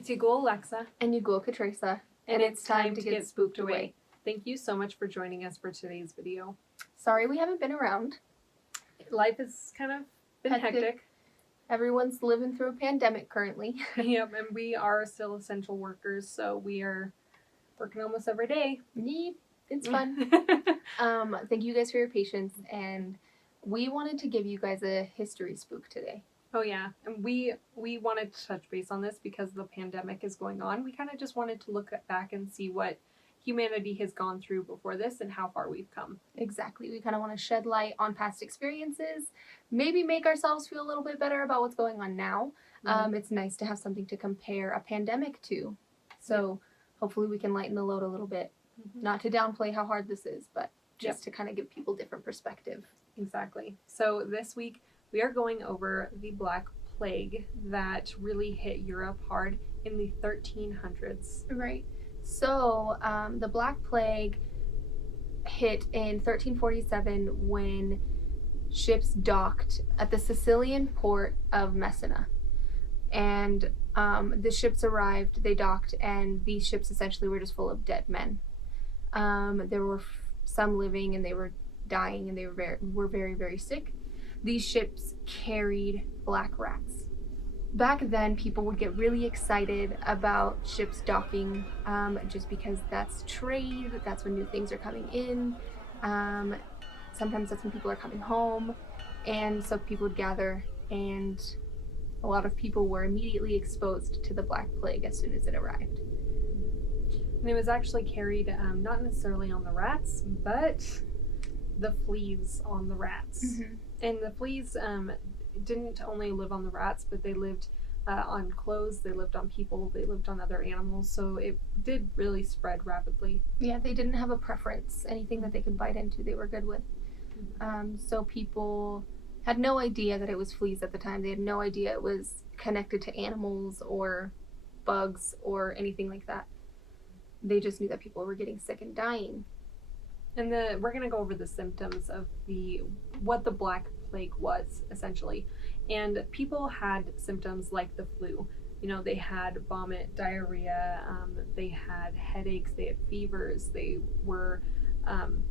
It's your girl Alexa, And you go, Katresa. and it's time to get spooked away. Thank you so much for joining us for today's video. Sorry we haven't been around. Life has kind of been hectic. Everyone's living through a pandemic currently. Yep, and we are still essential workers, so we are working almost every day. Yep, it's fun. Thank you guys for your patience, and we wanted to give you guys a history spook today. Oh yeah, and we wanted to touch base on this because the pandemic is going on. We kind of just wanted to look back and see what humanity has gone through before this and how far we've come. Exactly. We kind of want to shed light on past experiences, maybe make ourselves feel a little bit better about what's going on now. It's nice to have something to compare a pandemic to. So hopefully we can lighten the load a little bit. Not to downplay how hard this is, but just to kind of give people different perspective. Exactly. So this week we are going over the Black Plague that really hit Europe hard in the 1300s. Right. So the Black Plague hit in 1347 when ships docked at the Sicilian port of Messina. And the ships arrived, they docked, and these ships essentially were just full of dead men. There were some living, and they were dying, and they were very, very sick. These ships carried black rats. Back then, people would get really excited about ships docking just because that's trade, that's when new things are coming in. Sometimes that's when people are coming home. And so people would gather, and a lot of people were immediately exposed to the Black Plague as soon as it arrived. And it was actually carried not necessarily on the rats, but the fleas on the rats. And the fleas didn't only live on the rats, but they lived on clothes, they lived on people, they lived on other animals, so it did really spread rapidly. Yeah, they didn't have a preference. Anything that they could bite into, they were good with. So people had no idea that it was fleas at the time. They had no idea it was connected to animals or bugs or anything like that. They just knew that people were getting sick and dying. And we're going to go over the symptoms of what the Black Plague was, essentially. And people had symptoms like the flu. You know, they had vomit, diarrhea, they had headaches, they had fevers, they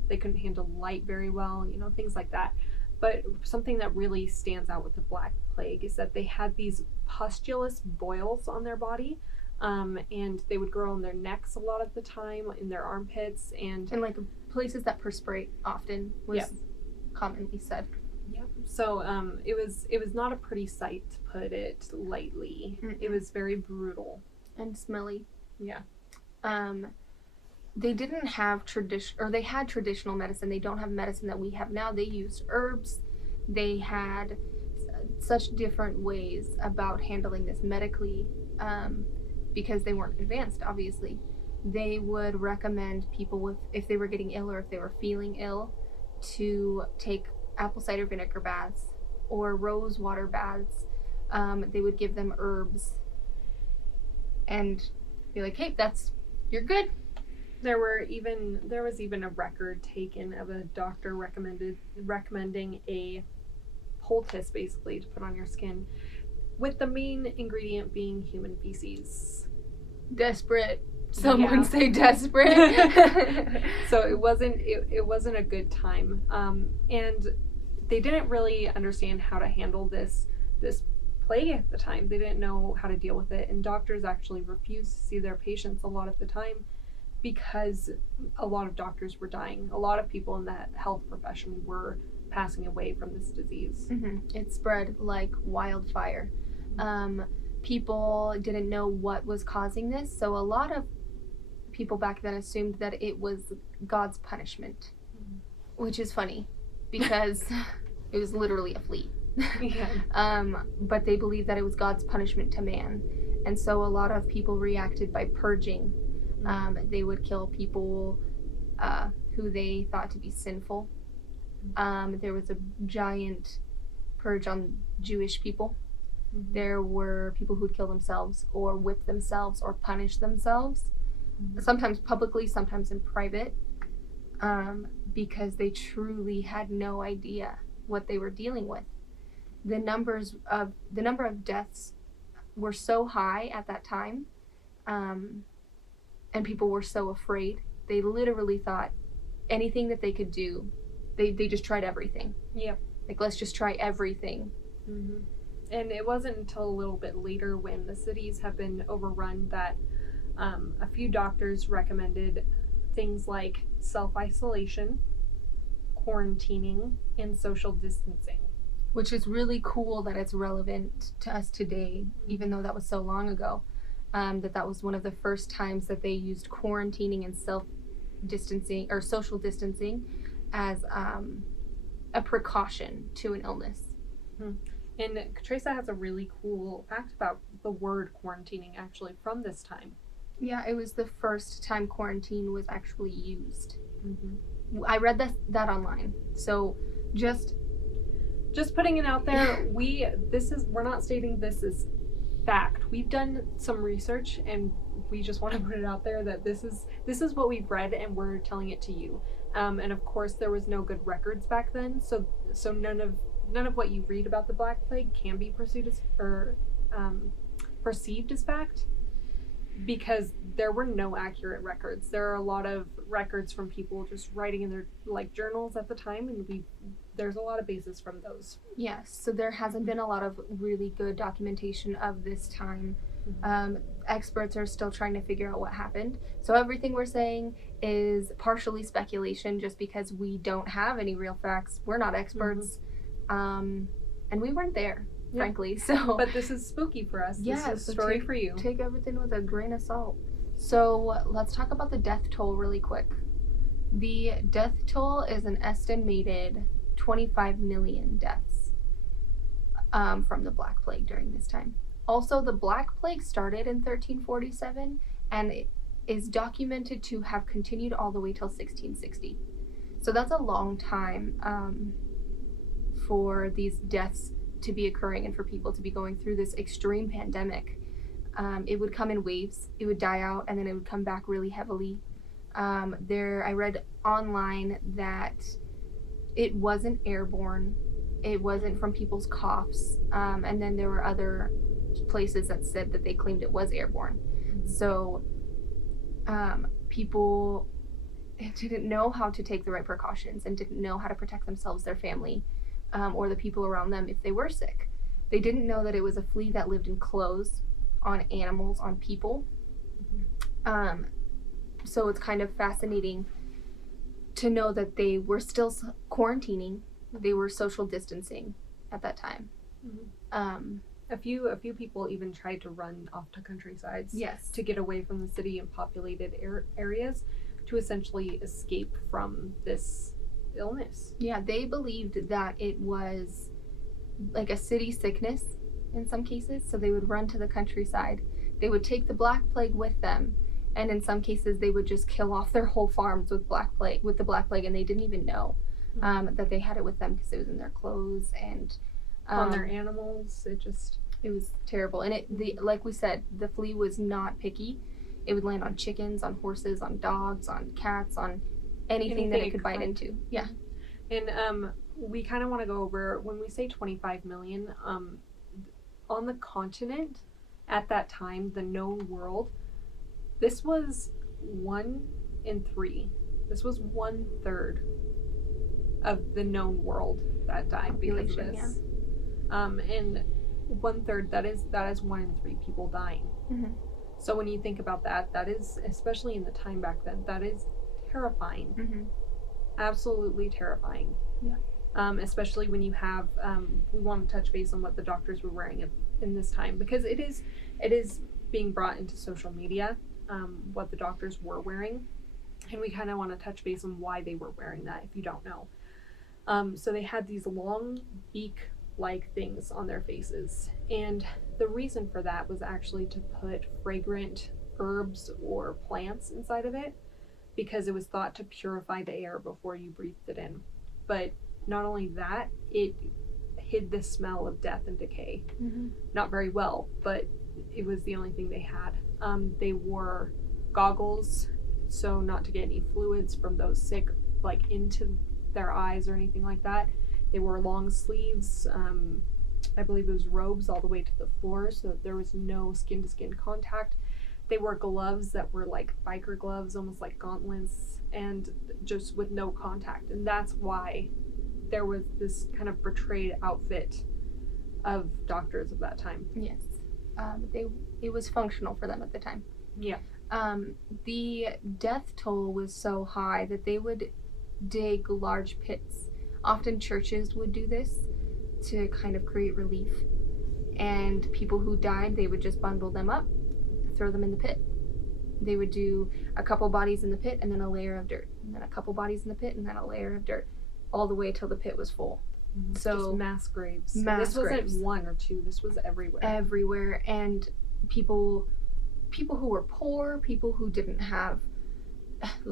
couldn't handle light very well, you know, things like that. But something that really stands out with the Black Plague is that they had these pustulous boils on their body. And they would grow on their necks a lot of the time, in their armpits, and like places that perspirate often was commonly said. Yep. So it was not a pretty sight, to put it lightly. It was very brutal and smelly. Yeah. They didn't have they had traditional medicine. They don't have medicine that we have now. They used herbs. They had such different ways about handling this medically. Because they weren't advanced, obviously. They would recommend people if they were getting ill or if they were feeling ill, to take apple cider vinegar baths or rose water baths. They would give them herbs and be like, hey, you're good. There was even a record taken of a doctor recommending a poultice, basically, to put on your skin, with the main ingredient being human feces. Desperate. Someone say desperate. So it wasn't a good time. And they didn't really understand how to handle this plague at the time. They didn't know how to deal with it. And doctors actually refused to see their patients a lot of the time because a lot of doctors were dying. A lot of people in that health profession were passing away from this disease. It spread like wildfire. People didn't know what was causing this, so a lot of people back then assumed that it was God's punishment, which is funny because it was literally a flea. But they believed that it was God's punishment to man, and so a lot of people reacted by purging. They would kill people who they thought to be sinful. There was a giant purge on Jewish people. There were people who would kill themselves or whip themselves or punish themselves, sometimes publicly, sometimes in private, because they truly had no idea what they were dealing with. The number of deaths were so high at that time And people were so afraid. They literally thought anything that they could do, they just tried everything. Yep. Like, let's just try everything. Mm-hmm. And it wasn't until a little bit later, when the cities have been overrun, that a few doctors recommended things like self-isolation, quarantining, and social distancing. Which is really cool that it's relevant to us today, even though that was so long ago. That was one of the first times that they used quarantining and self-distancing or social distancing as a precaution to an illness. And Teresa has a really cool fact about the word quarantining, actually, from this time. Yeah, it was the first time quarantine was actually used. Mm-hmm. I read that online. So just putting it out there, we're not stating this is fact. We've done some research, and we just want to put it out there that this is what we've read, and we're telling it to you. And of course, there was no good records back then, so none of what you read about the Black Plague can be perceived as fact, because there were no accurate records. There are a lot of records from people just writing in their journals at the time, and there's a lot of basis from those. Yes, so there hasn't been a lot of really good documentation of this time. Mm-hmm. Experts are still trying to figure out what happened. So everything we're saying is partially speculation, just because we don't have any real facts. We're not experts, and we weren't there, frankly. So, but this is spooky for us. Yeah, this is a story for you. Take everything with a grain of salt. So let's talk about the death toll really quick. The death toll is an estimated 25 million deaths from the Black Plague during this time. Also, the Black Plague started in 1347 and it is documented to have continued all the way till 1660. So that's a long time for these deaths to be occurring and for people to be going through this extreme pandemic. It would come in waves, it would die out, and then it would come back really heavily. I read online that it wasn't airborne, it wasn't from people's coughs, and then there were other places that said that they claimed it was airborne. So people didn't know how to take the right precautions and didn't know how to protect themselves, their family, or the people around them if they were sick. They didn't know that it was a flea that lived in clothes, on animals, on people. So it's kind of fascinating to know that they were still quarantining, they were social distancing at that time. A few people even tried to run off to countrysides, yes, to get away from the city and populated areas, to essentially escape from this illness. Yeah, they believed that it was like a city sickness in some cases, so they would run to the countryside. They would take the Black Plague with them, and in some cases they would just kill off their whole farms with the Black Plague, and they didn't even know that they had it with them because it was in their clothes and on their animals. It was terrible. And like we said, the flea was not picky. It would land on chickens, on horses, on dogs, on cats, on anything that it could bite into. Yeah. And we kind of want to go over, when we say 25 million, on the continent at that time, the known world, this was 1 in 3. This was 1/3 of the known world that died because of this. Yeah. And 1/3, that is 1 in 3 people dying. Mm-hmm. So when you think about that, that is, especially in the time back then, that is terrifying. Mm-hmm. Absolutely terrifying. Yeah. Especially when you have, we want to touch base on what the doctors were wearing in this time, because it is being brought into social media, what the doctors were wearing, and we kind of want to touch base on why they were wearing that, if you don't know. So they had these long beak-like things on their faces, and the reason for that was actually to put fragrant herbs or plants inside of it, because it was thought to purify the air before you breathed it in. But not only that, it hid the smell of death and decay. Mm-hmm. Not very well, but it was the only thing they had. They wore goggles, so not to get any fluids from those sick into their eyes or anything like that. They wore long sleeves, I believe it was robes all the way to the floor, so that there was no skin-to-skin contact. they wore gloves that were like biker gloves, almost like gauntlets, and just with no contact. And that's why there was this kind of betrayed outfit of doctors of that time. Yes. It was functional for them at the time. Yeah. The death toll was so high that they would dig large pits. Often churches would do this to kind of create relief. And people who died, they would just bundle them up, throw them in the pit. They would do a couple bodies in the pit and then a layer of dirt, and then a couple bodies in the pit and then a layer of dirt, all the way till the pit was full. So just mass graves. Mass this wasn't graves. one or two. This was everywhere. Everywhere. And people who were poor, people who didn't have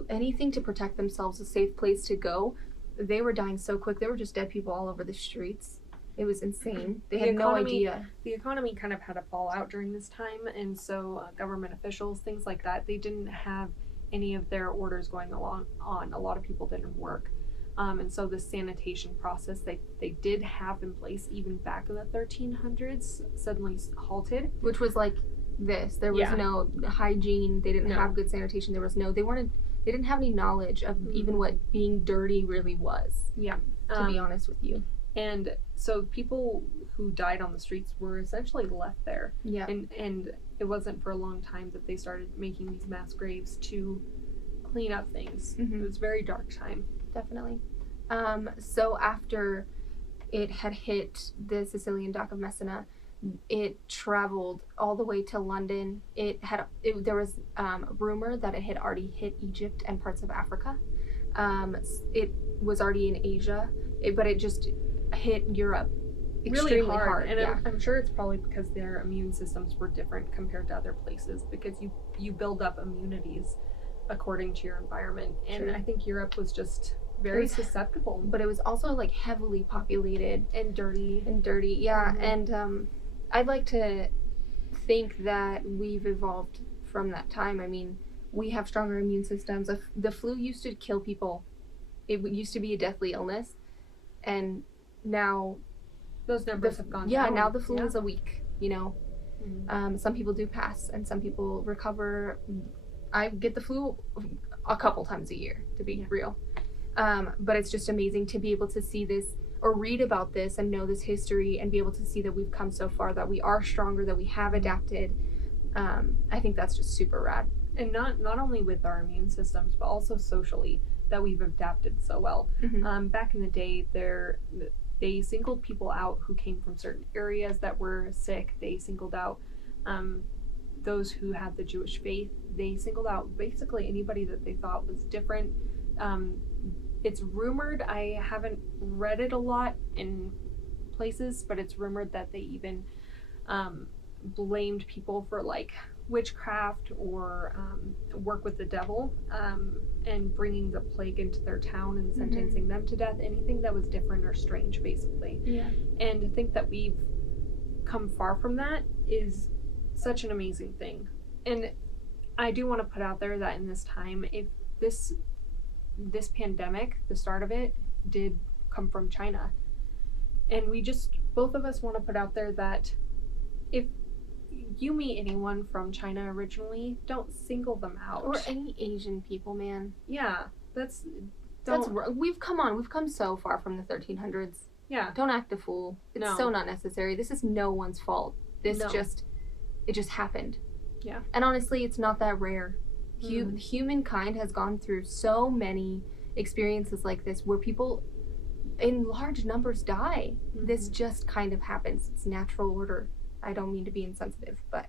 anything to protect themselves, a safe place to go, they were dying so quick. There were just dead people all over the streets. It was insane. They had no idea. The economy kind of had a fallout during this time, and so government officials, things like that, they didn't have any of their orders going on. A lot of people didn't work. And so the sanitation process they did have in place even back in the 1300s suddenly halted. Which was like this. There was no hygiene. They didn't have good sanitation. They didn't have any knowledge of even what being dirty really was. Yeah. To be honest with you. And so people who died on the streets were essentially left there. Yeah. And it wasn't for a long time that they started making these mass graves to clean up things. Mm-hmm. It was a very dark time. Definitely. So after it had hit the Sicilian dock of Messina, it traveled all the way to London. There was rumor that it had already hit Egypt and parts of Africa. It was already in Asia, but it just hit Europe extremely really hard. And yeah. I'm sure it's probably because their immune systems were different compared to other places, because you build up immunities according to your environment. And True. I think Europe was just very susceptible. But it was also like heavily populated And dirty. Yeah. Mm-hmm. And I'd like to think that we've evolved from that time. I mean, we have stronger immune systems. The flu used to kill people. It used to be a deathly illness, and now Those numbers have gone yeah, down. now the flu is a week, you know. Mm-hmm. Some people do pass, and some people recover. I get the flu a couple times a year, to be real. But it's just amazing to be able to see this or read about this and know this history and be able to see that we've come so far, that we are stronger, that we have adapted. I think that's just super rad. And not only with our immune systems, but also socially, that we've adapted so well. Mm-hmm. Back in the day, they singled people out who came from certain areas that were sick. They singled out those who had the Jewish faith. They singled out basically anybody that they thought was different. It's rumored, I haven't read it a lot in places, but it's rumored that they even blamed people for like witchcraft or work with the devil, and bringing the plague into their town and sentencing them to death. Anything that was different or strange, basically. Yeah. And to think that we've come far from that is such an amazing thing. And I do want to put out there that in this time, if this pandemic, the start of it, did come from China. And both of us want to put out there that if you meet anyone from China originally, don't single them out. Or any Asian people, man. Yeah, we've come so far from the 1300s. Yeah. Don't act a fool. It's so not necessary. This is no one's fault. It just happened. Yeah. And honestly, it's not that rare. Humankind has gone through so many experiences like this where people in large numbers die. This just kind of happens. It's natural order. I don't mean to be insensitive, but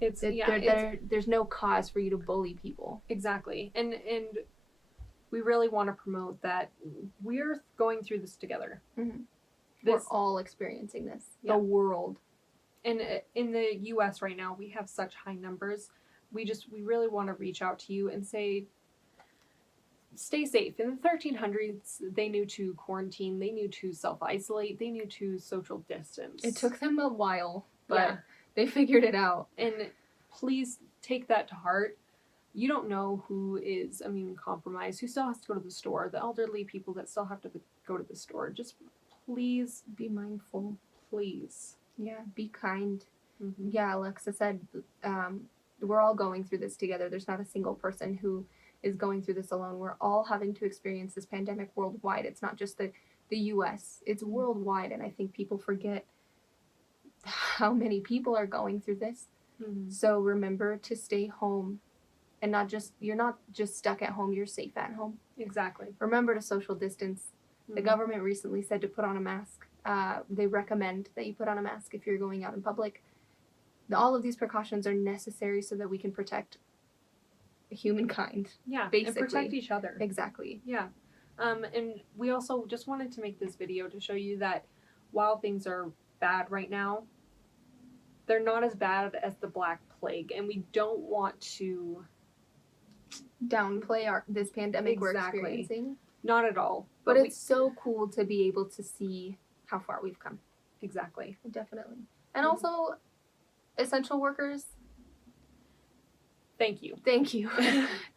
there's no cause for you to bully people. Exactly. And we really want to promote that we're going through this together. Mm-hmm. We're all experiencing this. Yeah. The world. And in the U.S. right now, we have such high numbers. We really want to reach out to you and say, stay safe. In the 1300s, they knew to quarantine, they knew to self-isolate, they knew to social distance. It took them a while, but they figured it out. And please take that to heart. You don't know who is immune compromised, who still has to go to the store, the elderly people that still have to go to the store. Just please be mindful. Please. Yeah, be kind. Mm-hmm. Yeah, Alexa said we're all going through this together. There's not a single person who is going through this alone. We're all having to experience this pandemic worldwide. It's not just the US, it's worldwide, and I think people forget how many people are going through this. Mm-hmm. So remember to stay home, and you're not just stuck at home, you're safe at home. Exactly. Remember to social distance. The Mm-hmm. government recently said to put on a mask. They recommend that you put on a mask if you're going out in public. All of these precautions are necessary so that we can protect humankind. Yeah, basically. and protect each other. Exactly. Yeah. And we also just wanted to make this video to show you that while things are bad right now, they're not as bad as the Black Plague, and we don't want to Downplay this pandemic we're Exactly. experiencing. not at all. But we- it's so cool to be able to see how far we've come. exactly. Definitely. And Mhm. also, essential workers, Thank you. thank you.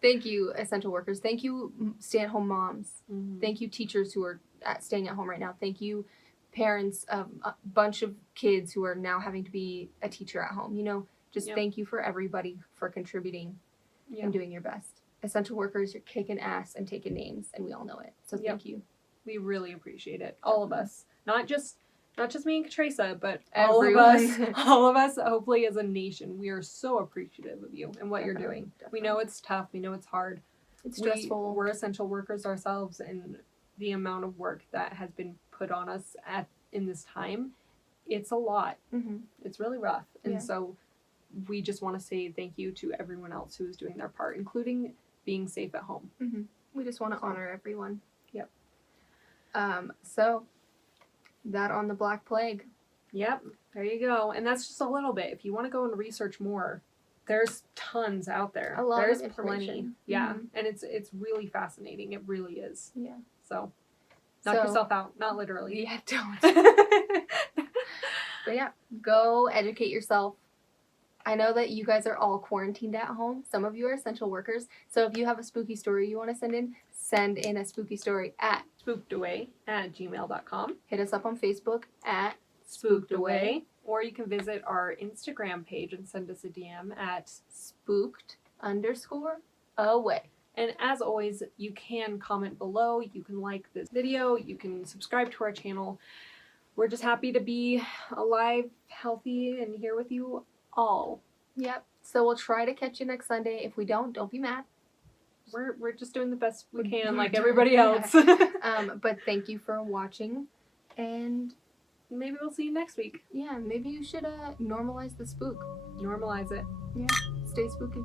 Thank you, essential workers. Thank you, stay-at-home moms. Mhm. Thank you, teachers who are staying at home right now. Thank you, parents of a bunch of kids who are now having to be a teacher at home. Just Yep. thank you for everybody for contributing Yeah. and doing your best. Essential workers, you're kicking ass and taking names, and we all know it. So Yep. thank you. We really appreciate it. All of us. Not just me and Katresa, but Everyone. all of us. All of us, hopefully as a nation, we are so appreciative of you and what you're Definitely, doing. We definitely. know it's tough. We know it's hard. It's stressful. We're essential workers ourselves, and the amount of work that has been put on us in this time, it's a lot. hmm It's really rough. And Yeah. so we just want to say thank you to everyone else who is doing their part, including being safe at home. We just want to honor everyone. Yep. So, that on the Black Plague. Yep, there you go. And that's just a little bit. If you want to go and research more, there's tons out there. A lot of There's information. plenty. Yeah, Mhm. and it's really fascinating. It really is. Yeah. So knock So- yourself out. Not literally. Yeah, don't. But yeah, go educate yourself. I know that you guys are all quarantined at home. Some of you are essential workers. So if you have a spooky story you want to send in a spooky story at Spookedaway@gmail.com. hit us up on Facebook at Spooked Away. Or you can visit our Instagram page and send us a DM at. spooked_away. And as always, you can comment below. You can like this video. You can subscribe to our channel. We're just happy to be alive, healthy, and here with you all. Yep. So we'll try to catch you next Sunday. If we don't be mad. We're just doing the best we We're can, doing like it. everybody Yeah. else. But thank you for watching. And Maybe we'll see you next week. yeah, maybe you should normalize the spook. Normalize it. Stay spooky.